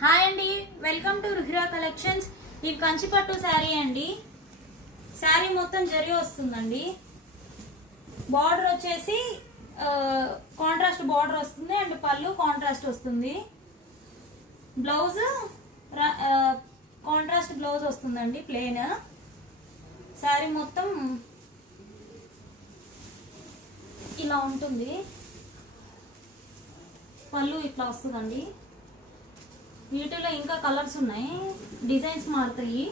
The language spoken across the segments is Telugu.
హాయ్ అండి, వెల్కమ్ టు రుహిరా కలెక్షన్స్. ఇది కంచిపట్టు శారీ అండి. శారీ మొత్తం జరీ వస్తుందండి. బార్డర్ వచ్చేసి కాంట్రాస్ట్ బార్డర్ వస్తుంది అండ్ పళ్ళు కాంట్రాస్ట్ వస్తుంది. బ్లౌజ్ కాంట్రాస్ట్ బ్లౌజ్ వస్తుందండి, ప్లెయిన్. శారీ మొత్తం ఇలా ఉంటుంది. పళ్ళు ఇట్లా వస్తుందండి. వీటిలో ఇంకా కలర్స్ ఉన్నాయి, డిజైన్స్ మారుతాయి.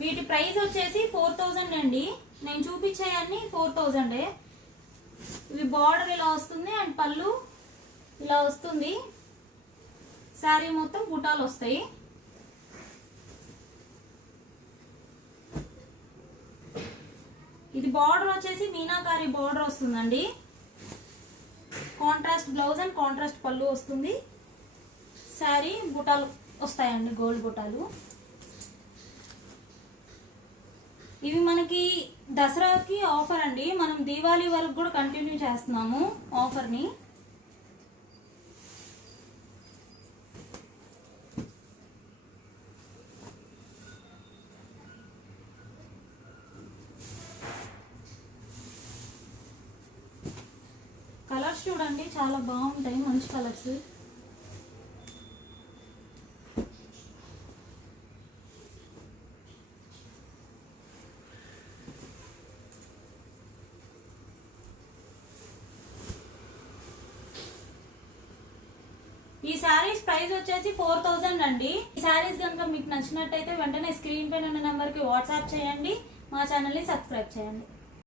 వీటి ప్రైస్ వచ్చేసి 4000 అండి. నేను చూపించేయన్నీ 4000. ఇవి బార్డర్ ఇలా వస్తుంది అండ్ పళ్ళు ఇలా వస్తుంది. శారీ మొత్తం బుటాలు వస్తాయి. ఇది బార్డర్ వచ్చేసి మీనాకారి బార్డర్ వస్తుందండి. కాంట్రాస్ట్ బ్లౌజ్ అండ్ కాంట్రాస్ట్ పళ్ళు వస్తుంది. శారీ బుటాలు వస్తాయండి, గోల్డ్ బుటాలు. ఇవి మనకి దసరాకి ఆఫర్ అండి. మనం దీవాళీ వరకు కూడా కంటిన్యూ చేస్తున్నాము ఆఫర్ని. కలర్స్ చూడండి, చాలా బాగుంటాయి, మంచి కలర్స్. ఈ శారీస్ ప్రైస్ వచ్చేసి 4000 అండి. ఈ శారీస్ కనుక మీకు నచ్చినట్టయితే వెంటనే స్క్రీన్ పైన ఉన్న నెంబర్కి వాట్సాప్ చేయండి. మా ఛానల్ని సబ్స్క్రైబ్ చేయండి.